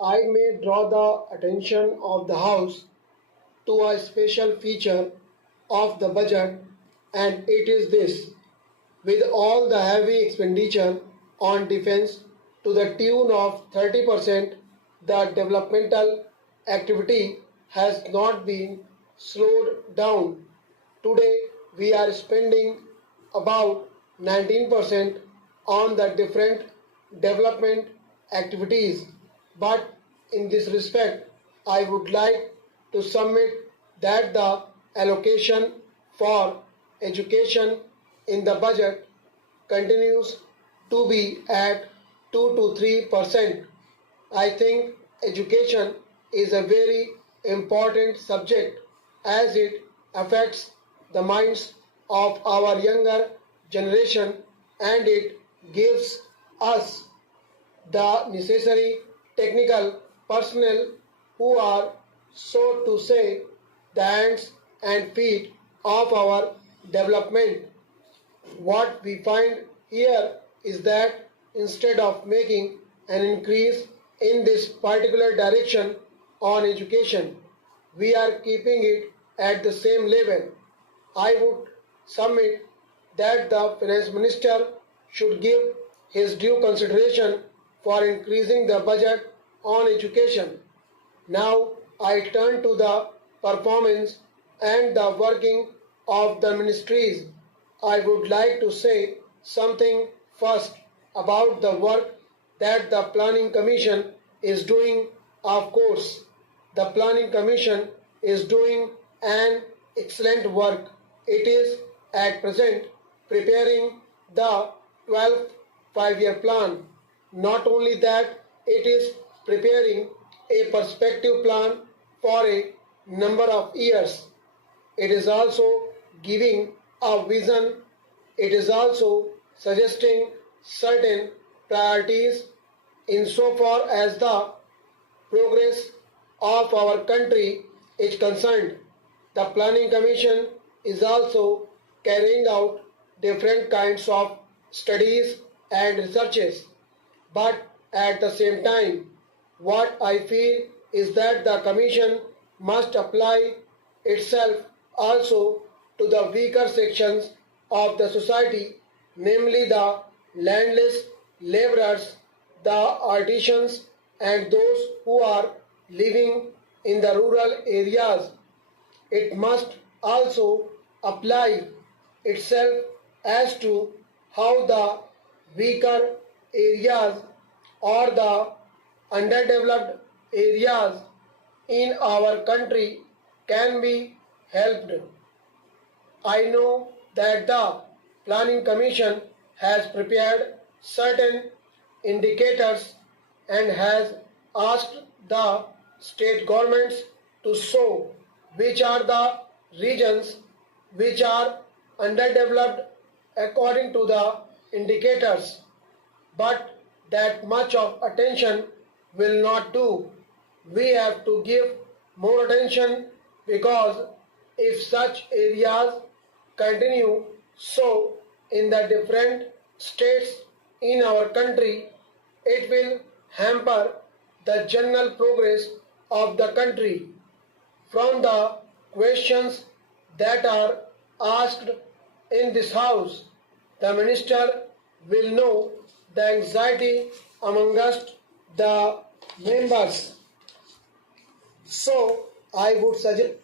I may draw the attention of the House to a special feature of the budget, and it is this: with all the heavy expenditure on defense to the tune of 30%, the developmental activity has not been slowed down. Today, we are spending about 19% on the different development activities. But in this respect, I would like to submit that the allocation for education in the budget continues to be at 2 to 3%. I think education is a very important subject as it affects the minds of our younger generation, and it gives us the necessary technical personnel who are, so to say, the hands and feet of our development. What we find here is that instead of making an increase in this particular direction on education, we are keeping it at the same level. I would submit that the finance minister should give his due consideration for increasing the budget on education. Now I turn to the performance and the working of the ministries. I would like to say something first about the work that the Planning Commission is doing. Of course, the Planning Commission is doing an excellent work. It is at present preparing the 12th five-year plan. Not only that, it is preparing a perspective plan for a number of years. It is also giving a vision. It is also suggesting certain priorities insofar as the progress of our country is concerned. The Planning Commission is also carrying out different kinds of studies and researches. But at the same time, what I feel is that the Commission must apply itself also to the weaker sections of the society, namely the landless laborers, the artisans, and those who are living in the rural areas. It must also apply itself as to how the weaker areas or the underdeveloped areas in our country can be helped. I know that the Planning Commission has prepared certain indicators and has asked the state governments to show which are the regions which are underdeveloped according to the indicators. But that much of attention will not do. We have to give more attention, because if such areas continue so in the different states in our country, it will hamper the general progress of the country. From the questions that are asked in this House, the Minister will know the anxiety amongst the members. So I would suggest